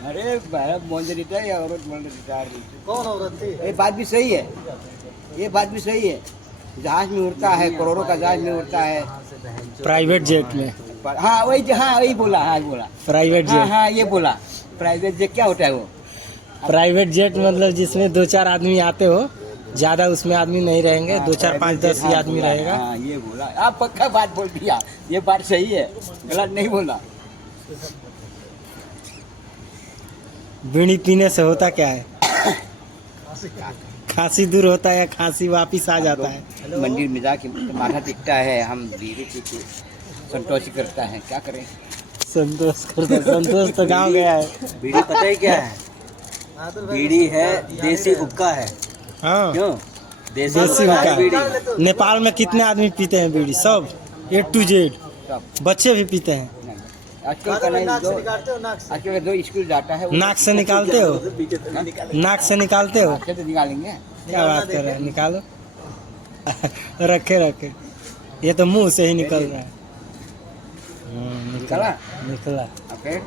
अरे बोल देता है, औरत बोल देता है। कौन औरत थी? ये बात भी सही है, ये बात भी सही है। जहाज में उड़ता है, करोड़ों का जहाज में उड़ता है। प्राइवेट जेट में। हाँ वही बोला, हाँ बोला। प्राइवेट हाँ जेट। हाँ ये बोला। प्राइवेट जेट क्या होता है वो? प्राइवेट जेट मतलब जिसमें 2-4 आदमी आते हो, ज्यादा उसमें आदमी नहीं रहेंगे, हाँ, 2-4 प्राइवेट 5-10 जेट, ही हाँ, आदमी बोला, रहेगा। हाँ ये बोला, आप पक्का बात बोल दिया। ये बात सही है, गलत नहीं बोला। बीड़ी पीने से होता क्या है? खांसी दूर होता है या खांसी वापिस आ जाता है? मंदिर में जाके माथा टिकता है, हम बीड़ी पी के संतोष करता है, क्या करें। संतोष करता है। संतोष तो गाँव गया है। बीड़ी पता है क्या है? बीड़ी है देसी हुक्का है। हाँ, क्यों? देसी हुक्का है बीड़ी। हुक्का। नेपाल में कितने आदमी पीते हैं बीड़ी? सब A to Z, सब बच्चे भी पीते हैं। आजकल का नहीं, आजकल का जो स्कूल जाता है वो नाक से निकालते हो? नाक से निकालते हो? आजकल तो निकालेंगे। क्या बात कर रहे हैं, निकालो। रखे ये तो मुंह से ही निकल रहा है। निकाला? निकला। ओके।